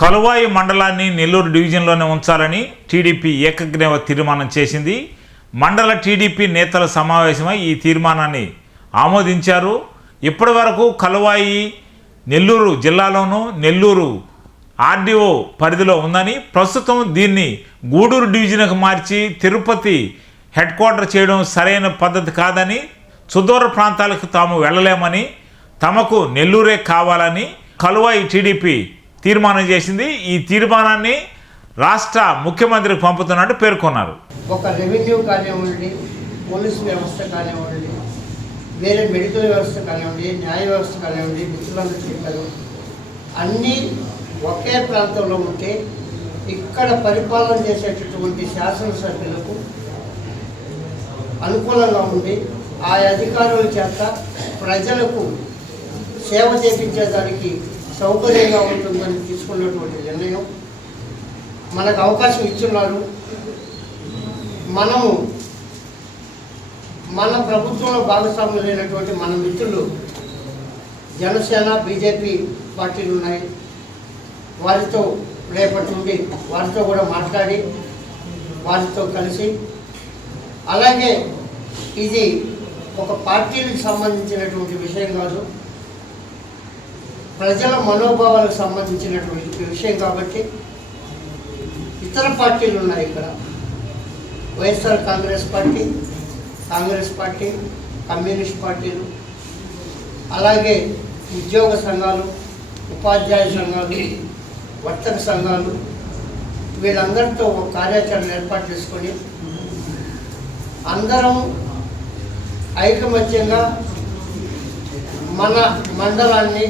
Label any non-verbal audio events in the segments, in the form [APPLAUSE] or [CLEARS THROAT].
కలువాయి మండలాన్ని నెల్లూరు డివిజన్లోనే ఉంచాలని టీడీపీ ఏకగ్రీవ తీర్మానం చేసింది. మండల టీడీపీ నేతల సమావేశమై ఈ తీర్మానాన్ని ఆమోదించారు. ఇప్పటి వరకు కలువాయి నెల్లూరు జిల్లాలోనూ నెల్లూరు ఆర్డీఓ పరిధిలో ఉందని ప్రస్తుతం దీన్ని గూడూరు డివిజన్కు మార్చి తిరుపతి హెడ్ క్వార్టర్ చేయడం సరైన పద్ధతి కాదని సుదూర ప్రాంతాలకు తాము వెళ్ళలేమని తమకు నెల్లూరే కావాలని కలువాయి టీడీపీ తీర్మానం చేసింది. ఈ తీర్మానాన్ని రాష్ట్ర ముఖ్యమంత్రికి పంపుతున్నట్టు పేర్కొన్నారు. ఒక రెవెన్యూ కానివ్వండి పోలీస్ వ్యవస్థ కానివ్వండి వేరే మెడికల్ వ్యవస్థ కానివ్వండి న్యాయ వ్యవస్థ కానివ్వండి మిత్రులందరూ చెప్పారు. అన్నీ ఒకే ప్రాంతంలో ఉంటే ఇక్కడ పరిపాలన చేసేటటువంటి శాసనసభ్యులకు అనుకూలంగా ఉండి ఆ అధికారుల చేత ప్రజలకు సేవ చేపించేదానికి సౌకర్యంగా ఉంటుందని తీసుకున్నటువంటి నిర్ణయం మనకు అవకాశం ఇచ్చున్నారు. మనము మన ప్రభుత్వంలో భాగస్వాములైనటువంటి మన మిత్రులు జనసేన బీజేపీ పార్టీలు ఉన్నాయి. వారితో రేపటి నుండి వారితో కూడా మాట్లాడి వారితో కలిసి అలాగే ఇది ఒక పార్టీలకు సంబంధించినటువంటి విషయం కాదు. ప్రజల మనోభావాలకు సంబంధించినటువంటి విషయం కాబట్టి ఇతర పార్టీలు ఉన్నాయి ఇక్కడ. YSR Congress party Congress party communist పార్టీలు అలాగే ఉద్యోగ సంఘాలు ఉపాధ్యాయ సంఘాలు వర్తక సంఘాలు వీళ్ళందరితో ఒక కార్యాచరణ ఏర్పాటు చేసుకొని అందరం ఐకమత్యంగా మన మండలాన్ని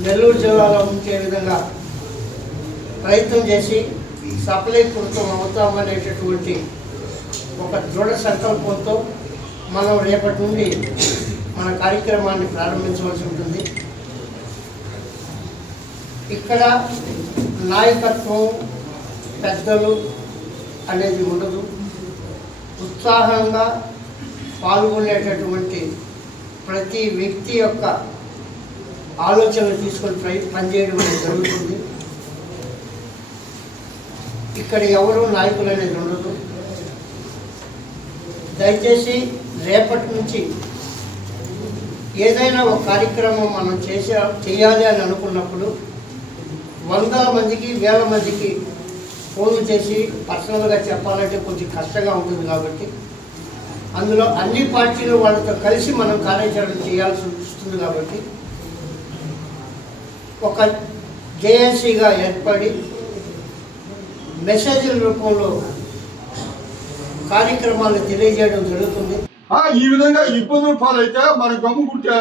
నెల్లూరు జిల్లాలో ఉంచే విధంగా ప్రయత్నం చేసి సఫలీకృతం అవుతామనేటటువంటి ఒక దృఢ సంకల్పంతో మనం రేపటి నుండి మన కార్యక్రమాన్ని ప్రారంభించవలసి ఉంటుంది. ఇక్కడ నాయకత్వం పెద్దలు అనేది ఉండదు. ఉత్సాహంగా పాల్గొనేటటువంటి ప్రతి వ్యక్తి యొక్క ఆలోచనలు తీసుకొని ట్రై పనిచేయడం అనేది జరుగుతుంది. ఇక్కడ ఎవరు నాయకులు అనేది ఉండదు. దయచేసి రేపటి నుంచి ఏదైనా ఒక కార్యక్రమం మనం చేసే చేయాలి అని అనుకున్నప్పుడు వందల మందికి వేల మందికి ఫోన్లు చేసి పర్సనల్గా చెప్పాలంటే కొంచెం కష్టంగా ఉంటుంది కాబట్టి అందులో అన్ని పార్టీలు వాళ్ళతో కలిసి మనం కార్యాచరణ చేయాల్సి వస్తుంది కాబట్టి ఒక జేఏసీగా ఏర్పడి మెసేజ్ల రూపంలో కార్యక్రమాలు తెలియజేయడం జరుగుతుంది. ఈ విధంగా ఇబ్బందులు పాలైతే మన గమ్ముకుంటే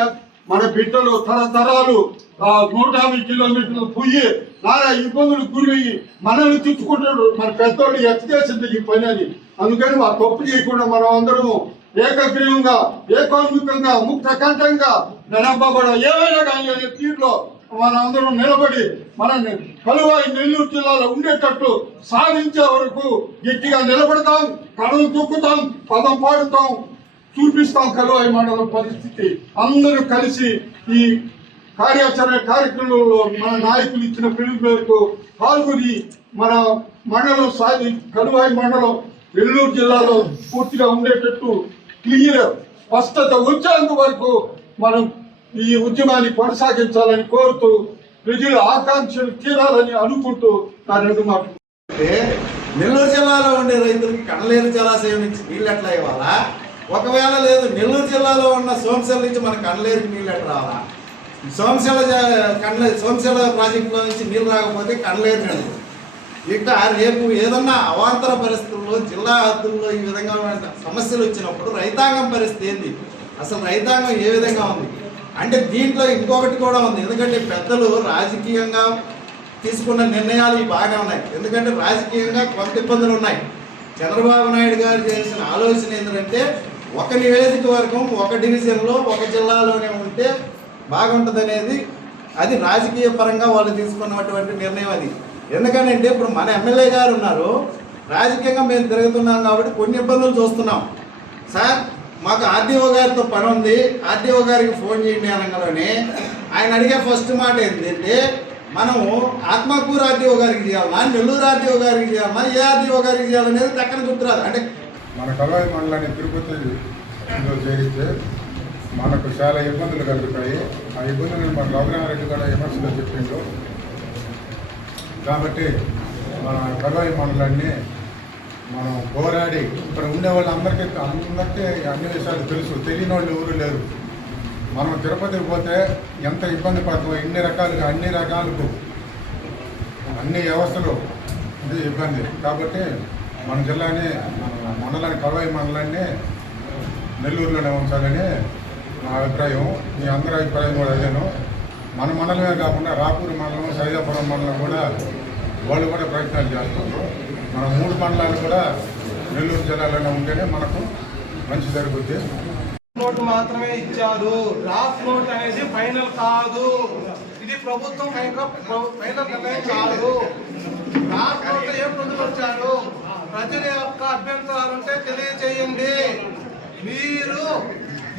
మన బిడ్డలు తరతరాలు నూట యాభై కిలోమీటర్లు పోయి నానా ఇబ్బందులు గురి మనల్ని తిట్టుకుంటాడు మన పెద్దోళ్ళు ఎత్త చేసింది ఈ పని అని. అందుకని మా తప్పు చేయకుండా మనం అందరము ఏకగ్రీవంగా ఏకోన్ముఖంగా ముక్త కంఠంగా ఏమైనా కానీ తీరులో మనందరం నిలబడి మన కలువాయి నెల్లూరు జిల్లాలో ఉండేటట్టు సాధించే వరకు గట్టిగా నిలబడతాం కడలు తొక్కుతాం పదం పాడుతాం. చూపిస్తాం కలువాయి మండలం పరిస్థితి. అందరూ కలిసి ఈ కార్యాచరణ కార్యక్రమంలో మన నాయకులు ఇచ్చిన పిలుపులకు పాల్గొని మన మండలం సాధి కలువాయి మండలం నెల్లూరు జిల్లాలో పూర్తిగా ఉండేటట్టు క్లియర్ స్పష్టత వచ్చేంత వరకు మనం ఈ ఉద్యమాన్ని కొనసాగించాలని కోరుతూ ప్రజల ఆకాంక్షలు తీరాలని అనుకుంటూ నా రెండు మాటలు. నెల్లూరు జిల్లాలో ఉండే రైతులకి కడలేరు జలాశయం నుంచి నీళ్ళు ఎట్లా ఇవ్వాలా? ఒకవేళ లేదు నెల్లూరు జిల్లాలో ఉన్న సోమశిల నుంచి మన కడలేరుకి నీళ్ళు ఎట్లా రావాలా? సోమశిల జ- కండ్ల సోమశిల ప్రాజెక్టులో నుంచి నీళ్ళు రాకపోతే కడలేరు నీళ్ళు ఇక రేపు ఏదన్నా అవాంతర పరిస్థితుల్లో జిల్లా హద్దుల్లో ఈ విధంగా సమస్యలు వచ్చినప్పుడు రైతాంగం పరిస్థితి ఏంది? అసలు రైతాంగం ఏ విధంగా ఉంది? అంటే దీంట్లో ఇంకొకటి కూడా ఉంది. ఎందుకంటే పెద్దలు రాజకీయంగా తీసుకున్న నిర్ణయాలు బాగా ఉన్నాయి. ఎందుకంటే రాజకీయంగా కొంత ఇబ్బందులు ఉన్నాయి. చంద్రబాబు నాయుడు గారు చేసిన ఆలోచన ఏంటంటే ఒక నియోజకవర్గం ఒక డివిజన్లో ఒక జిల్లాలోనే ఉంటే బాగుంటుందనేది అది రాజకీయ పరంగా వాళ్ళు తీసుకున్నటువంటి నిర్ణయం అది. ఎందుకంటే ఇప్పుడు మన ఎమ్మెల్యే గారు ఉన్నారు. రాజకీయంగా మేము తిరుగుతున్నాం కాబట్టి కొన్ని ఇబ్బందులు చూస్తున్నాం. సార్ మాకు ఆర్డీఓ గారితో పని ఉంది. ఆర్డీఓ గారికి ఫోన్ చేయండి అనగానే ఆయన అడిగే ఫస్ట్ మాట ఏంటంటే మనము ఆత్మకూరు ఆర్డీఓ గారికి చేయాలా? నెల్లూరు ఆర్డీఓ గారికి చేయాలా? ఏ ఆర్డీఓ గారికి చేయాలనేది దక్కన గుర్తురాదు అంటే మన కళాయి మండలాన్ని తిరుపతిలో చేరిస్తే మనకు చాలా ఇబ్బందులు కలుగుతాయి. ఆ ఇబ్బందులను మన రఘురామరెడ్డి కూడా విమర్శలో చెప్పిండు కాబట్టి మన కళాయి మండలాన్ని మనం పోరాడి ఇక్కడ ఉండే వాళ్ళందరికీ అందరికీ అన్ని విషయాలు తెలుసు తెలియని వాళ్ళు ఎవరు లేరు. మనం తిరుపతికి పోతే ఎంత ఇబ్బంది పడతామో ఇన్ని రకాలుగా అన్ని రకాలకు అన్ని వ్యవస్థలు ఇది ఇబ్బంది. కాబట్టి మన జిల్లాని మన మండలాన్ని కలవాయి మండలాన్ని నెల్లూరులోనే ఉంచాలని నా అభిప్రాయం. మీ అందరి అభిప్రాయం కూడా అదేను. మన మండలమే కాకుండా రాపూర్ మండలం సైదాపురం మండలం కూడా వాళ్ళు కూడా ప్రయత్నాలు చేస్తున్నారు. మన మూడు మండలాలు కూడా నెల్లూరు జిల్లాలోనే ఉంటేనే మనకు మంచి జరుగుద్ది. నోట్ మాత్రమే ఇచ్చారు. డ్రాఫ్ట్ నోట్ అనేది ఫైనల్ కాదు. ఇది ప్రభుత్వం ఫైనల్ నిర్ణయం కాదు. డ్రాఫ్ట్ నోట్ ఏ పొందుకొచ్చారు ప్రజల యొక్క అభ్యంతరాలు ఉంటే తెలియజేయండి.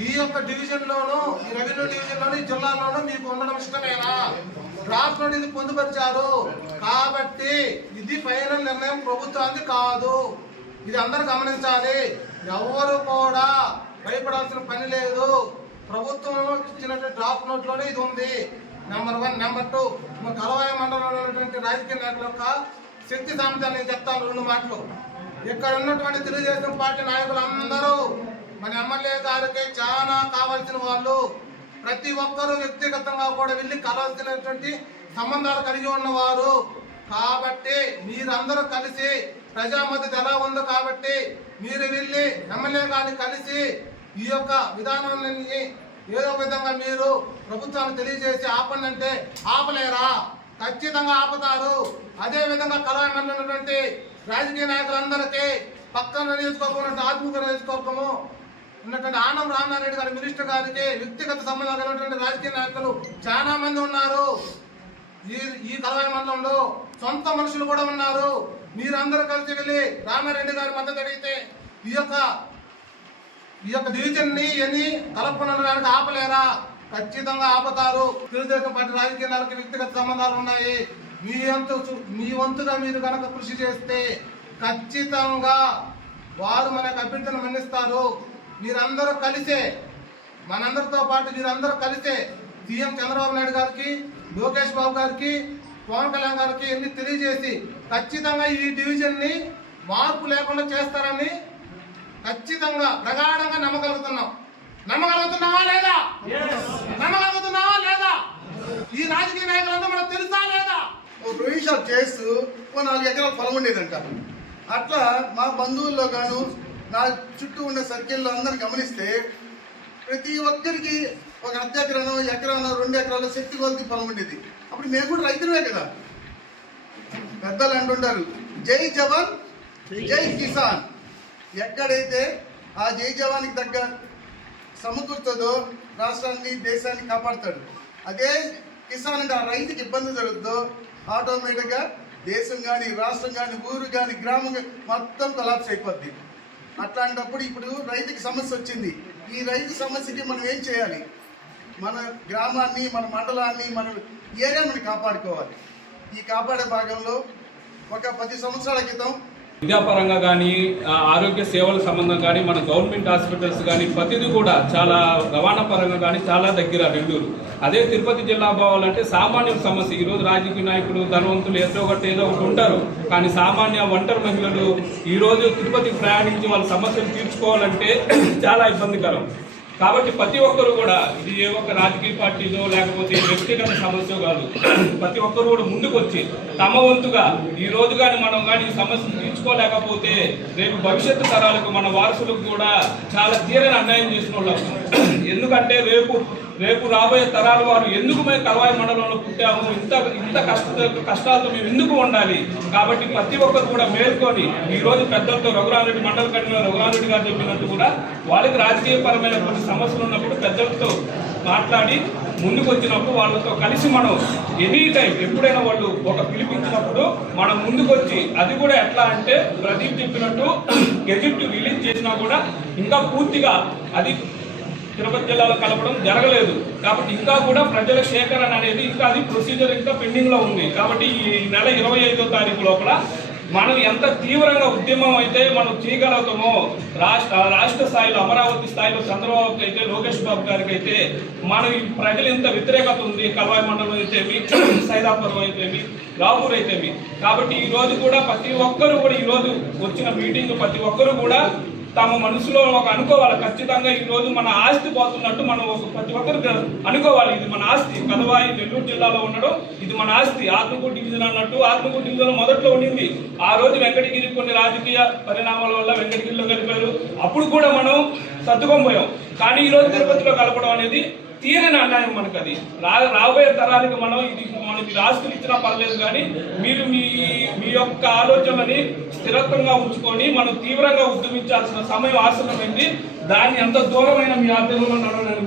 ఈ యొక్క డివిజన్ లోను ఈ రెవెన్యూ డివిజన్ లోను ఈ జిల్లాలోను మీకు ఉండడం ఇష్టమేనా? డ్రాఫ్ట్ నోట్ ఇది పొందుపరిచారు. కాబట్టి ఇది ఫైనల్ నిర్ణయం ప్రభుత్వానికి కాదు. ఇది అందరూ గమనించాలి. ఎవరు కూడా భయపడాల్సిన పని లేదు. ప్రభుత్వం ఇచ్చినటువంటి డ్రాఫ్ట్ నోట్లోనే ఇది ఉంది. Number one number two Kaluvaya మండలంలో ఉన్నటువంటి రాజకీయ నాయకుల యొక్క శక్తి సామర్థ్యాన్ని నేను చెప్తాను రెండు మాటలు. ఇక్కడ ఉన్నటువంటి తెలుగుదేశం పార్టీ నాయకులు అందరూ మన ఎమ్మెల్యే గారికి చాలా కావాల్సిన వాళ్ళు ప్రతి ఒక్కరూ వ్యక్తిగతంగా కూడా వెళ్ళి కలవాల్సినటువంటి సంబంధాలు కలిగి ఉన్నవారు. కాబట్టి మీరందరూ కలిసి ప్రజా మద్దతు ఎలా ఉందో కాబట్టి మీరు వెళ్ళి ఎమ్మెల్యే గారిని కలిసి ఈ యొక్క విధానాన్ని ఏదో విధంగా మీరు ప్రభుత్వాన్ని తెలియజేసి ఆపండి ఆపలేరా? ఖచ్చితంగా ఆపుతారు. అదే విధంగా కళామండలి రాజకీయ నాయకులందరికీ పక్కన నియోజకవర్గం ఆత్మీయ నియోజకవర్గము ఉన్నటువంటి ఆనం రామారెడ్డి గారి మినిస్టర్ గారికి వ్యక్తిగత సంబంధాలు కలిగినటువంటి రాజకీయ నాయకులు చాలా మంది ఉన్నారు. ఈ ఈ కలవాయి మండలంలో సొంత మనుషులు కూడా ఉన్నారు. మీరందరూ కలిసి వెళ్ళి రామారెడ్డి గారి మద్దతు అడిగితే ఈ యొక్క ఈ యొక్క డివిజన్ని ఎన్ని కలపడానికి ఆపలేరా? ఖచ్చితంగా ఆపుతారు. తెలుగుదేశం పార్టీ రాజకీయ నాయకులకు వ్యక్తిగత సంబంధాలు ఉన్నాయి. మీ వంతు మీ వంతుగా మీరు కనుక కృషి చేస్తే ఖచ్చితంగా వారు మనకు అభ్యర్థిని మన్నిస్తారు. మీరందరూ కలిసే మనందరితో పాటు మీరందరూ కలిసే సీఎం చంద్రబాబు నాయుడు గారికి లోకేష్ బాబు గారికి పవన్ కళ్యాణ్ గారికి ఎన్ని తెలియజేసి ఖచ్చితంగా ఈ డివిజన్ని మార్పు లేకుండా చేస్తారని ఖచ్చితంగా ప్రగాఢంగా నమ్మగలుగుతున్నాం. నమ్మగలుగుతున్నావా లేదా? నమ్మగలుగుతున్నావా లేదా? ఈ రాజకీయ నాయకులంతా మనకు తెలుసా లేదా? ఒక ప్రొవిషన్ చేస్తూ ఓ నాలుగు ఎకరాల పొలం ఉండేదంట. అట్లా మా బంధువుల్లో గాను నా చుట్టూ ఉన్న సర్కిల్లో అందరు గమనిస్తే ప్రతి ఒక్కరికి ఒక అర్ధ ఎకరానో ఎకరానో రెండు ఎకరాల శక్తి కొలిది పొలం ఉండేది. అప్పుడు మేము కూడా రైతులమే కదా. పెద్దలు అంటుంటారు జై జవాన్ జై కిసాన్. ఎక్కడైతే ఆ జై జవాన్కి తగ్గ సమకూర్తుందో రాష్ట్రాన్ని దేశాన్ని కాపాడతాడు. అదే కిసాన్ అంటే ఆ రైతుకి ఇబ్బంది జరుగుతుందో ఆటోమేటిక్గా దేశం కానీ రాష్ట్రం కానీ ఊరు కానీ గ్రామం మొత్తం కొలాప్స్ అయిపోద్ది. అట్లాంటప్పుడు ఇప్పుడు రైతుకి సమస్య వచ్చింది. ఈ రైతు సమస్యకి మనం ఏం చేయాలి? మన గ్రామాన్ని మన మండలాన్ని మన ఏరియాని కాపాడుకోవాలి. ఈ కాపాడే భాగంలో ఒక పది సంవత్సరాల క్రితం విద్యాపరంగా కానీ ఆరోగ్య సేవల సంబంధం కానీ మన గవర్నమెంట్ హాస్పిటల్స్ కానీ ప్రతిదీ కూడా చాలా రవాణా పరంగా కానీ చాలా దగ్గర నెల్లూరు. అదే తిరుపతి జిల్లా పోవాలంటే సామాన్య సమస్య. ఈరోజు రాజకీయ నాయకులు ధనవంతులు ఏదో ఒకటి ఏదో ఒకటి ఉంటారు. కానీ సామాన్య ఒంటరి మహిళలు ఈరోజు తిరుపతికి ప్రయాణించి వాళ్ళ సమస్యలు తీర్చుకోవాలంటే [CLEARS THROAT] చాలా ఇబ్బందికరం. కాబట్టి ప్రతి ఒక్కరు కూడా ఇది ఏ ఒక్క రాజకీయ పార్టీలో లేకపోతే వ్యక్తిగత సమస్య కాదు. ప్రతి ఒక్కరు కూడా ముందుకు వచ్చి తమ వంతుగా ఈ రోజు కానీ మనం కానీ ఈ సమస్యను తీర్చుకోలేకపోతే రేపు భవిష్యత్తు తరాలకు మన వారసులకు కూడా చాలా తీరని అన్యాయం చేసిన వాళ్ళం. ఎందుకంటే రేపు రేపు రాబోయే తరాల వారు ఎందుకు మేము కలవాయి మండలంలో పుట్టాము? ఇంత ఇంత కష్ట కష్టాలతో మేము ఎందుకు ఉండాలి? కాబట్టి ప్రతి ఒక్కరు కూడా మేల్కొని ఈరోజు పెద్దలతో రఘురామరెడ్డి మండల కన్వీనర్ రఘురామరెడ్డి గారు చెప్పినట్టు కూడా వాళ్ళకి రాజకీయ పరమైన కొన్ని సమస్యలు ఉన్నప్పుడు పెద్దలతో మాట్లాడి ముందుకు వచ్చినప్పుడు వాళ్ళతో కలిసి మనం ఎనీ టైం ఎప్పుడైనా వాళ్ళు ఒక పిలిపించినప్పుడు మనం ముందుకు వచ్చి అది కూడా ఎట్లా అంటే ప్రదీప్ చెప్పినట్టు [CLEARS THROAT] గెజిట్ రిలీజ్ చేసినా కూడా ఇంకా పూర్తిగా అది తిరుపతి జిల్లాలో కలపడం జరగలేదు. కాబట్టి ఇంకా కూడా ప్రజల సేకరణ అనేది ఇంకా అది ప్రొసీజర్ ఇంకా పెండింగ్లో ఉంది. కాబట్టి ఈ నెల ఇరవై ఐదో తారీఖు లోపల మనం ఎంత తీవ్రంగా ఉద్యమం అయితే మనం చేయగలుగుతామో రాష్ట్ర రాష్ట్ర స్థాయిలో అమరావతి స్థాయిలో చంద్రబాబుకి అయితే లోకేష్ బాబు గారికి అయితే మన ప్రజలు ఎంత వ్యతిరేకత ఉంది. కల్వాయి మండలం అయితేమి సైదాపురం అయితేమి రాపూర్ అయితేమి కాబట్టి ఈ రోజు కూడా ప్రతి ఒక్కరు కూడా ఈ రోజు వచ్చిన మీటింగ్ ప్రతి ఒక్కరు కూడా తమ మనసులో ఒక అనుకోవాలి. ఖచ్చితంగా ఈ రోజు మన ఆస్తి పోతున్నట్టు మనం ఒక ప్రతి ఒక్కరు అనుకోవాలి. ఇది మన ఆస్తి. కలవాయి నెల్లూరు జిల్లాలో ఉండడం ఇది మన ఆస్తి. ఆత్మకూరు డివిజన్ అన్నట్టు ఆత్మకూరు డివిజన్ మొదట్లో ఉండింది. ఆ రోజు వెంకటగిరి కొన్ని రాజకీయ పరిణామాల వల్ల వెంకటగిరిలో కలిపారు అప్పుడు కూడా మనం సర్దుకొని పోయాం. కానీ ఈ రోజు తిరుపతిలో కలపడం అనేది తీరని అన్యాయం మనకు అది రా రాబోయే తరానికి మనం ఇది మనకి ఆస్తులు ఇచ్చినా పర్లేదు కానీ మీరు మీ మీ యొక్క ఆలోచనని స్థిరత్వంగా ఉంచుకొని మనం తీవ్రంగా ఉద్యమించాల్సిన సమయం ఆసనమైంది దాన్ని ఎంత దూరమైన మీ ఆధ్వర్యంలో నడవడానికి